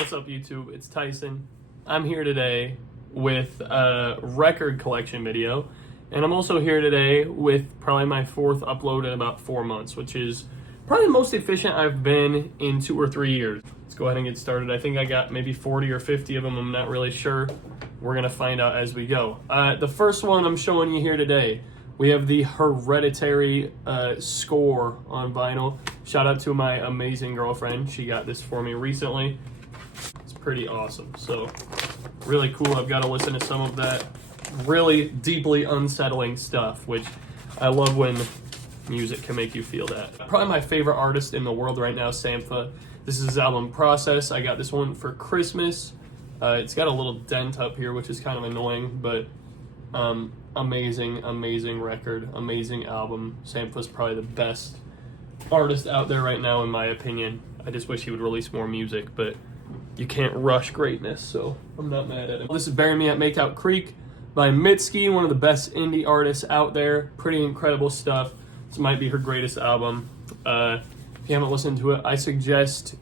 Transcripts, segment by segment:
What's up, YouTube? It's Tyson. I'm here today with a record collection video, and I'm also here today with probably my fourth upload in about 4 months, which is probably the most efficient I've been in 2 or 3 years. Let's go ahead and get started. I think I got maybe 40 or 50 of them. I'm not really sure. We're going to find out as we go. The first one I'm showing you here today, we have the Hereditary score on vinyl. Shout out to my amazing girlfriend. She got this for me recently. It's pretty awesome. So really cool. I've got to listen to some of that really deeply unsettling stuff, which I love when music can make you feel that. Probably my favorite artist in the world right now, Sampha. This is his album Process. I got this one for Christmas. It's got a little dent up here, which is kind of annoying, but amazing record, amazing album. Sampha's probably the best artist out there right now, in my opinion. I just wish he would release more music, but you can't rush greatness, so I'm not mad at him. This is Bury Me at Makeout Creek by Mitski, one of the best indie artists out there. Pretty incredible stuff. This might be her greatest album. If you haven't listened to it, I suggest,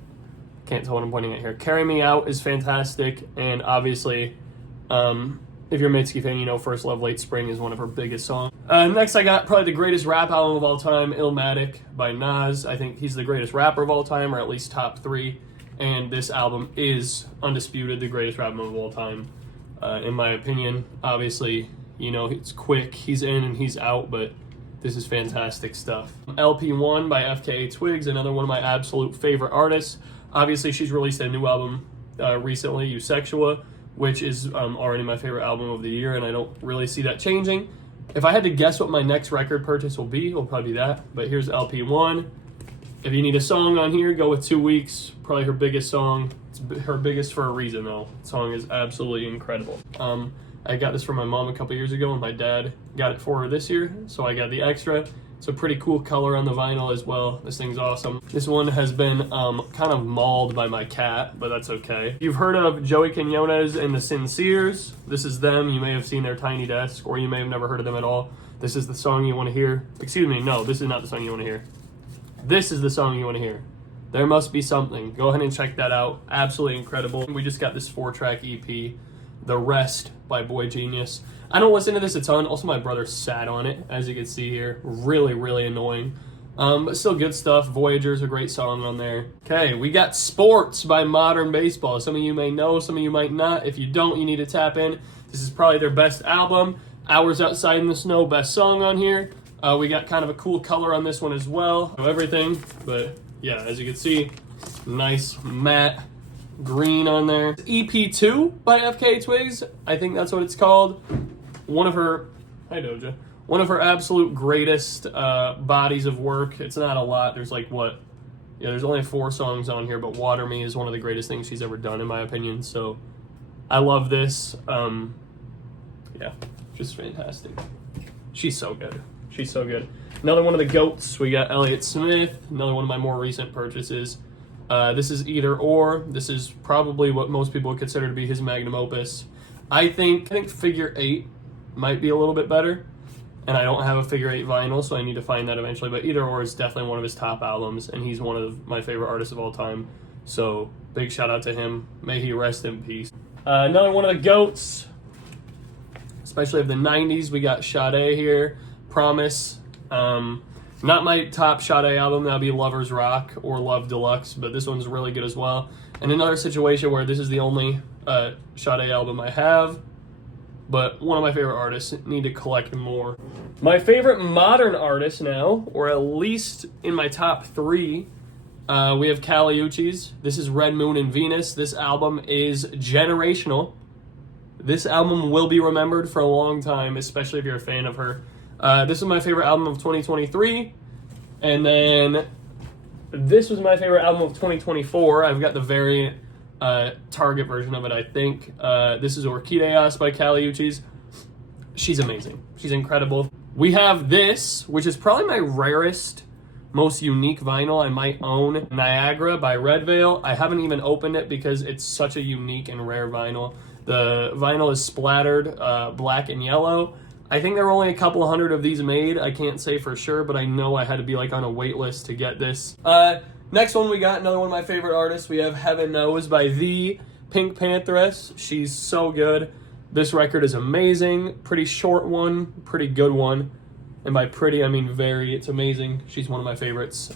can't tell what I'm pointing at here, Carry Me Out is fantastic, and obviously, if you're a Mitski fan, you know First Love Late Spring is one of her biggest songs. Next I got probably the greatest rap album of all time, Illmatic by Nas. I think he's the greatest rapper of all time, or at least top 3. And this album is undisputed the greatest rap album of all time, in my opinion. Obviously, you know, it's quick, he's in and he's out, but this is fantastic stuff. LP1 by FKA Twigs, another one of my absolute favorite artists. Obviously, she's released a new album recently, Eusexual, which is already my favorite album of the year, and I don't really see that changing. If I had to guess what my next record purchase will be, it'll probably be that, but here's LP1. If you need a song on here, go with 2 Weeks, probably her biggest song. It's her biggest for a reason, though. The song is absolutely incredible. I got this from my mom a couple years ago, and my dad got it for her this year, so I got the extra. It's a pretty cool color on the vinyl as well. This thing's awesome. This one has been kind of mauled by my cat, but that's okay. You've heard of Joey Quinones and the Sinceres. This is them. You may have seen their Tiny Desk, or you may have never heard of them at all. This is the song you want to hear. Excuse me, no, this is not the song you want to hear. This is the song you want to hear. There Must Be Something. Go ahead and check that out. Absolutely incredible. We just got this 4-track EP, The Rest by Boy Genius. I don't listen to this a ton. Also, my brother sat on it, as you can see here. Really annoying. But still good stuff. Voyager's a great song on there. Okay, we got Sports by Modern Baseball. Some of you may know, some of you might not. If you don't, you need to tap in. This is probably their best album. Hours Outside in the Snow, best song on here. We got kind of a cool color on this one as well. Everything, but yeah, as you can see, nice matte green on there. EP2 by FKA Twigs. I think that's what it's called. One of her, hi Doja, one of her absolute greatest bodies of work. It's not a lot. There's like what? Yeah, there's only 4 songs on here, but Water Me is one of the greatest things she's ever done, in my opinion. So I love this. Yeah, just fantastic. She's so good. She's so good. Another one of the GOATs, we got Elliott Smith, another one of my more recent purchases. This is Either Or. This is probably what most people would consider to be his magnum opus. I think Figure 8 might be a little bit better, and I don't have a Figure 8 vinyl, so I need to find that eventually, but Either Or is definitely one of his top albums, and he's one of my favorite artists of all time, so big shout out to him. May he rest in peace. Another one of the GOATs, especially of the 90s, we got Sade here. Promise. Not my top Sade album, that'll be Lovers Rock or Love Deluxe, but this one's really good as well. And another situation where this is the only Sade album I have, but one of my favorite artists, need to collect more. My favorite modern artist now, or at least in my top 3, we have Kali Uchis. This is Red Moon and Venus. This album is generational. This album will be remembered for a long time, especially if you're a fan of her. This is my favorite album of 2023, and then this was my favorite album of 2024. I've got the variant Target version of it, I think. This is Orquídeas by Kali Uchis. She's amazing. She's incredible. We have this, which is probably my rarest, most unique vinyl I might own, Niagara by Red Veil. I haven't even opened it because it's such a unique and rare vinyl. The vinyl is splattered black and yellow. I think there were only a couple hundred of these made. I can't say for sure, but I know I had to be like on a wait list to get this. Next one, we got another one of my favorite artists. We have Heaven Knows by the Pink Pantheress. She's so good. This record is amazing. Pretty short one, pretty good one. And by pretty, I mean very. It's amazing. She's one of my favorites.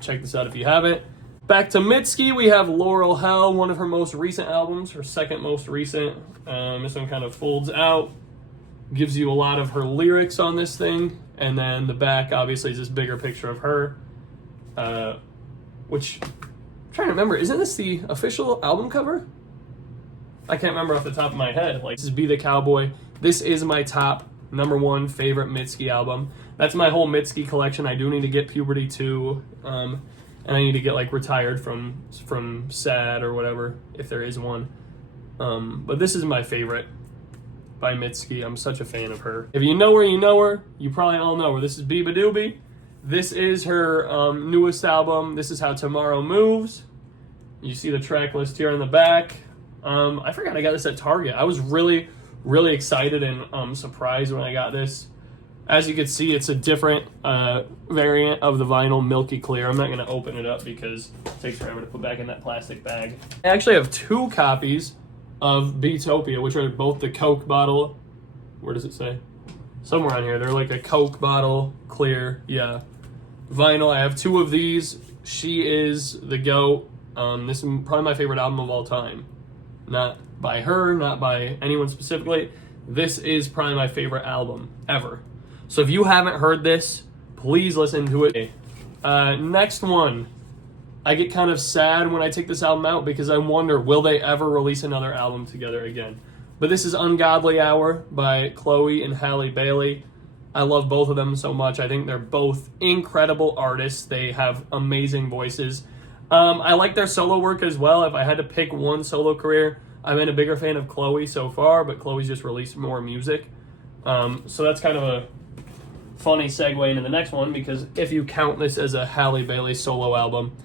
Check this out if you haven't. Back to Mitski, we have Laurel Hell, one of her most recent albums, her second most recent. This one kind of folds out, gives you a lot of her lyrics on this thing. And then the back, obviously, is this bigger picture of her. Which, I'm trying to remember, isn't this the official album cover? I can't remember off the top of my head. Like, this is Be the Cowboy. This is my top #1 favorite Mitski album. That's my whole Mitski collection. I do need to get Puberty 2, and I need to get, like, Retired from Sad or whatever, if there is one. But this is my favorite by Mitski. I'm such a fan of her. If you know her, you know her. You probably all know her. This is Biba Doobie. This is her newest album. This is How Tomorrow Moves. You see the track list here on the back. I forgot I got this at Target. I was really, really excited and surprised when I got this. As you can see, it's a different variant of the vinyl, Milky Clear. I'm not going to open it up because it takes forever to put back in that plastic bag. I actually have 2 copies of Beatopia, which are both the Coke bottle. Where does it say? Somewhere on here. They're like a Coke bottle, clear, yeah. Vinyl, I have 2 of these. She is the GOAT. This is probably my favorite album of all time. Not by her, not by anyone specifically. This is probably my favorite album ever. So if you haven't heard this, please listen to it. Next one. I get kind of sad when I take this album out because I wonder, will they ever release another album together again? But this is Ungodly Hour by Chloe and Halle Bailey. I love both of them so much. I think they're both incredible artists. They have amazing voices. I like their solo work as well. If I had to pick one solo career, I've been a bigger fan of Chloe so far, but Chloe's just released more music. So that's kind of a funny segue into the next one, because if you count this as a Halle Bailey solo album,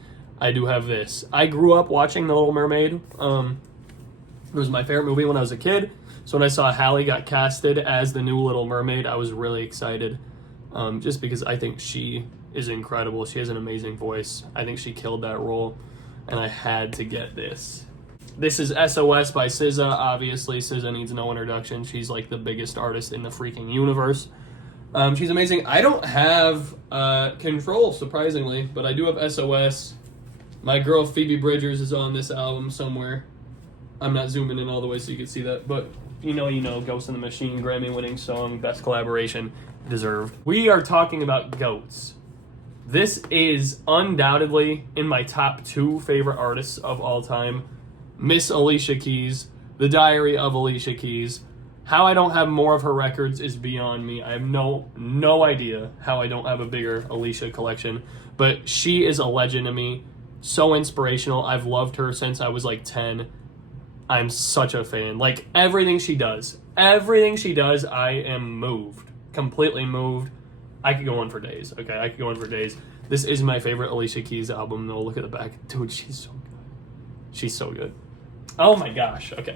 I do have this. I grew up watching The Little Mermaid. It was my favorite movie when I was a kid. So when I saw Halle got casted as the new Little Mermaid, I was really excited. Just because I think she is incredible. She has an amazing voice. I think she killed that role. And I had to get this. This is SOS by SZA. Obviously, SZA needs no introduction. She's like the biggest artist in the freaking universe. She's amazing. I don't have Control, surprisingly, but I do have SOS. My girl Phoebe Bridgers is on this album somewhere. I'm not zooming in all the way so you can see that, but you know, Ghost in the Machine, Grammy-winning song, best collaboration, deserved. We are talking about GOATs. This is undoubtedly in my top 2 favorite artists of all time. Miss Alicia Keys, The Diary of Alicia Keys. How I don't have more of her records is beyond me. I have no idea how I don't have a bigger Alicia collection, but she is a legend to me. So inspirational. I've loved her since I was like 10. I'm such a fan. Like, everything she does, I am moved. Completely moved. I could go on for days, okay? I could go on for days. This is my favorite Alicia Keys album, though. Look at the back. Dude, she's so good. She's so good. Oh my gosh, okay.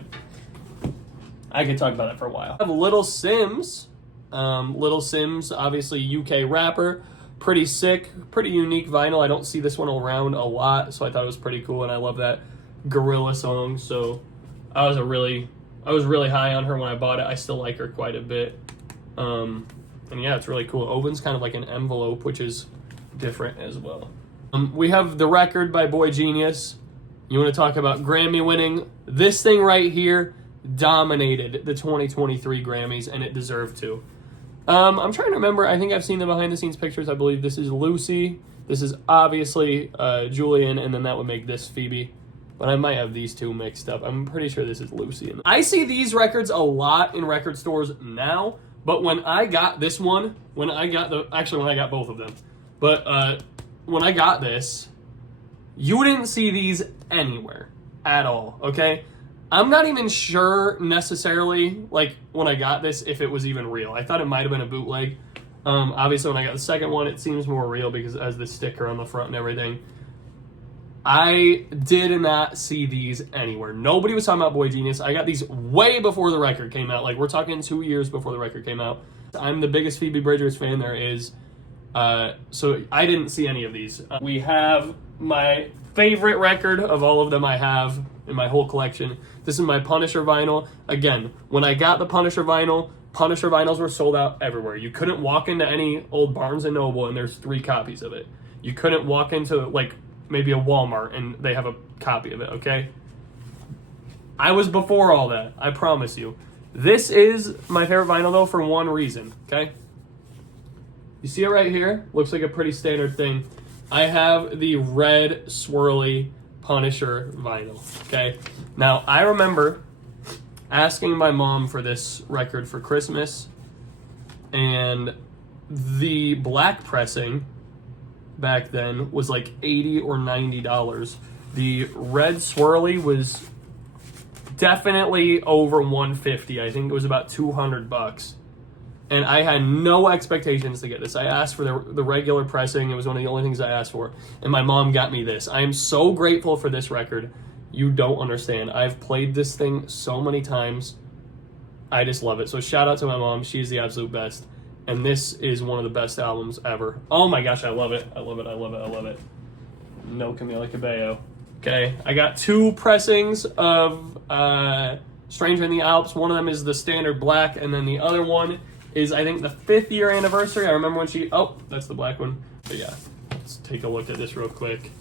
I could talk about that for a while. I have Little Sims. Little Sims, obviously UK rapper. Pretty sick, pretty unique vinyl. I don't see this one around a lot, so I thought it was pretty cool, and I love that Gorilla song, so I was really high on her when I bought it. I still like her quite a bit. And yeah, it's really cool. Opens kind of like an envelope, which is different as well. We have The Record by Boy Genius. You want to talk about Grammy winning? This thing right here dominated the 2023 Grammys, and it deserved to. I'm trying to remember. I think I've seen the behind-the-scenes pictures. I believe this is Lucy. This is obviously Julian, and then that would make this Phoebe. But I might have these 2 mixed up. I'm pretty sure this is Lucy. I see these records a lot in record stores now, but when I got this one, when I got both of them, but when I got this, you didn't see these anywhere at all, okay? I'm not even sure necessarily, like, when I got this, if it was even real. I thought it might have been a bootleg. Obviously, when I got the second one, it seems more real because it has the sticker on the front and everything. I did not see these anywhere. Nobody was talking about Boy Genius. I got these way before the record came out. Like, we're talking 2 years before the record came out. I'm the biggest Phoebe Bridgers fan there is. So I didn't see any of these. We have my favorite record of all of them I have in my whole collection. This is my Punisher vinyl. Again, when I got the Punisher vinyls were sold out everywhere. You couldn't walk into any old Barnes & Noble and there's 3 copies of it. You couldn't walk into like maybe a Walmart and they have a copy of it, okay? I was before all that, I promise you. This is my favorite vinyl though for one reason, okay? You see it right here? Looks like a pretty standard thing. I have the red swirly Punisher vinyl, okay? Now, I remember asking my mom for this record for Christmas, and the black pressing back then was like $80 or $90. The red swirly was definitely over $150. I think it was about $200. And I had no expectations to get this. I asked for the regular pressing. It was one of the only things I asked for. And my mom got me this. I am so grateful for this record. You don't understand. I've played this thing so many times. I just love it. So shout out to my mom. She's the absolute best. And this is one of the best albums ever. Oh my gosh, I love it. I love it, I love it, I love it. No Camila Cabello. Okay, I got 2 pressings of Stranger in the Alps. One of them is the standard black, and then the other one is, I think, the 5th year anniversary. I remember when she... Oh, that's the black one. But yeah, let's take a look at this real quick.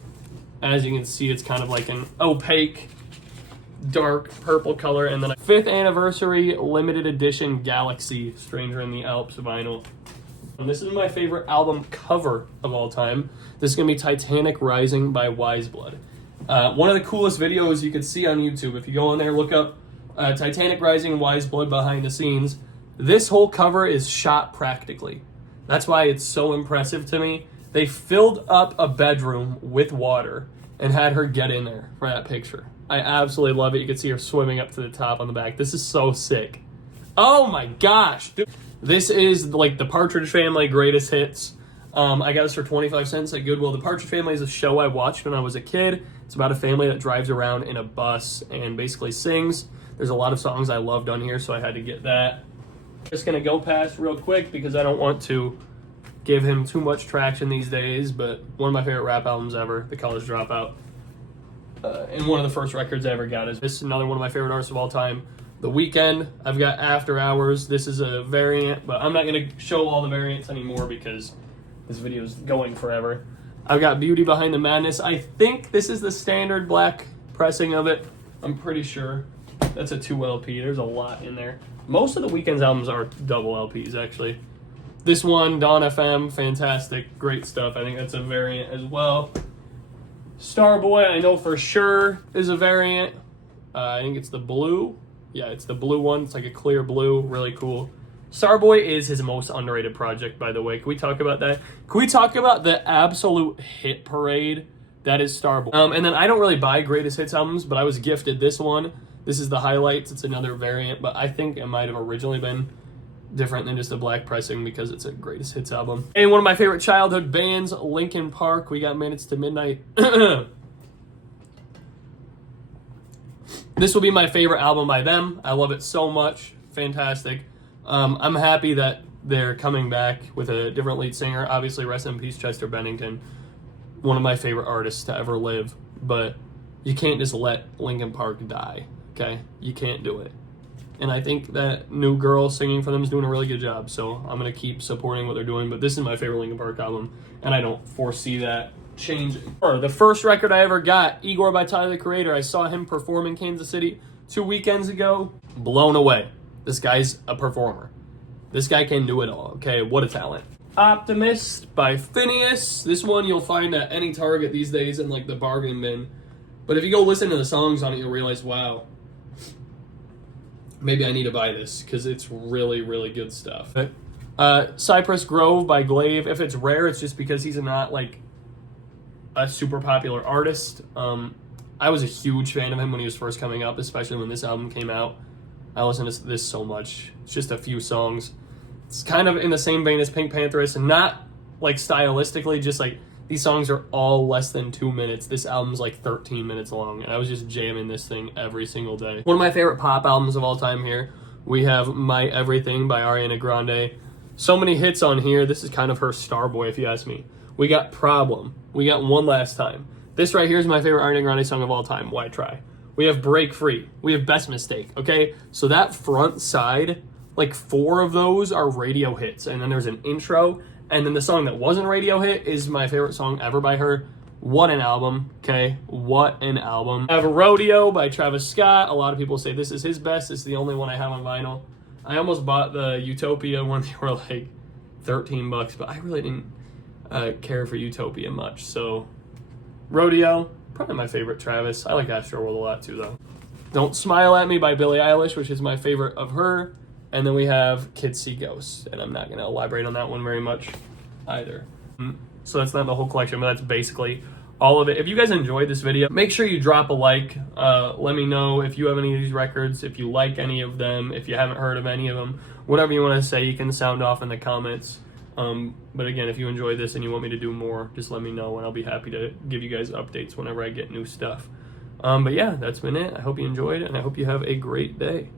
As you can see, it's kind of like an opaque, dark purple color. And then a 5th anniversary limited edition Galaxy Stranger in the Alps vinyl. And this is my favorite album cover of all time. This is going to be Titanic Rising by Wise Blood. One of the coolest videos you could see on YouTube. If you go on there, look up Titanic Rising, Wise Blood behind the scenes. This whole cover is shot practically. That's why it's so impressive to me. They filled up a bedroom with water and had her get in there for that picture. I absolutely love it. You can see her swimming up to the top on the back. This is so sick. Oh my gosh, dude. This is like the Partridge Family greatest hits. I got this for 25 cents at Goodwill. The Partridge Family is a show I watched when I was a kid. It's about a family that drives around in a bus and basically sings. There's a lot of songs I loved on here, so I had to get that. Just gonna go past real quick because I don't want to give him too much traction these days, but one of my favorite rap albums ever, The College Dropout. And one of the first records I ever got is this, another one of my favorite artists of all time, The Weeknd. I've got After Hours. This is a variant, but I'm not gonna show all the variants anymore because this video is going forever. I've got Beauty Behind the Madness. I think this is the standard black pressing of it. I'm pretty sure. That's a 2 LP. There's a lot in there. Most of the Weeknd's albums are double LPs, actually. This one, Dawn FM, fantastic, great stuff. I think that's a variant as well. Starboy, I know for sure is a variant. I think it's the blue. Yeah, it's the blue one. It's like a clear blue, really cool. Starboy is his most underrated project, by the way. Can we talk about that? Can we talk about the absolute hit parade that is Starboy? And then I don't really buy greatest hits albums, but I was gifted this one. This is the Highlights. It's another variant, but I think it might have originally been different than just a black pressing because it's a greatest hits album. And one of my favorite childhood bands, Linkin Park. We got Minutes to Midnight. This will be my favorite album by them. I love it so much. Fantastic. I'm happy that they're coming back with a different lead singer. Obviously, rest in peace, Chester Bennington. One of my favorite artists to ever live. But you can't just let Linkin Park die, okay? You can't do it. And I think that new girl singing for them is doing a really good job. So I'm going to keep supporting what they're doing. But this is my favorite Linkin Park album. And I don't foresee that changing. The first record I ever got, Igor by Tyler, the Creator. I saw him perform in Kansas City 2 weekends ago. Blown away. This guy's a performer. This guy can do it all, okay? What a talent. Optimist by Phineas. This one you'll find at any Target these days in like the bargain bin. But if you go listen to the songs on it, you'll realize, wow, maybe I need to buy this because it's really, really good stuff. Cypress Grove by Glaive. If it's rare, it's just because he's not like a super popular artist. I was a huge fan of him when he was first coming up, especially when this album came out. I listened to this so much. It's just a few songs. It's kind of in the same vein as Pink Pantheress, and not like stylistically, just like these songs are all less than 2 minutes. This album's like 13 minutes long, and I was just jamming this thing every single day. One of my favorite pop albums of all time here. We have My Everything by Ariana Grande. So many hits on here. This is kind of her star boy, if you ask me. We got Problem. We got One Last Time. This right here is my favorite Ariana Grande song of all time. Why Try? We have Break Free. We have Best Mistake. Okay, so that front side, like 4 of those are radio hits, and then there's an intro, and then the song that wasn't a radio hit is my favorite song ever by her. What an album, okay? What an album. I have a Rodeo by Travis Scott. A lot of people say this is his best. It's the only one I have on vinyl. I almost bought the Utopia one. They were like $13, but I really didn't care for Utopia much. So Rodeo, probably my favorite Travis. I like Astroworld a lot too, though. Don't Smile at Me by Billie Eilish, which is my favorite of her. And then we have Kids See Ghosts, and I'm not going to elaborate on that one very much either. So that's not the whole collection, but that's basically all of it. If you guys enjoyed this video, make sure you drop a like. Let me know if you have any of these records, if you like any of them, if you haven't heard of any of them. Whatever you want to say, you can sound off in the comments. But again, if you enjoyed this and you want me to do more, just let me know, and I'll be happy to give you guys updates whenever I get new stuff. But yeah, that's been it. I hope you enjoyed, and I hope you have a great day.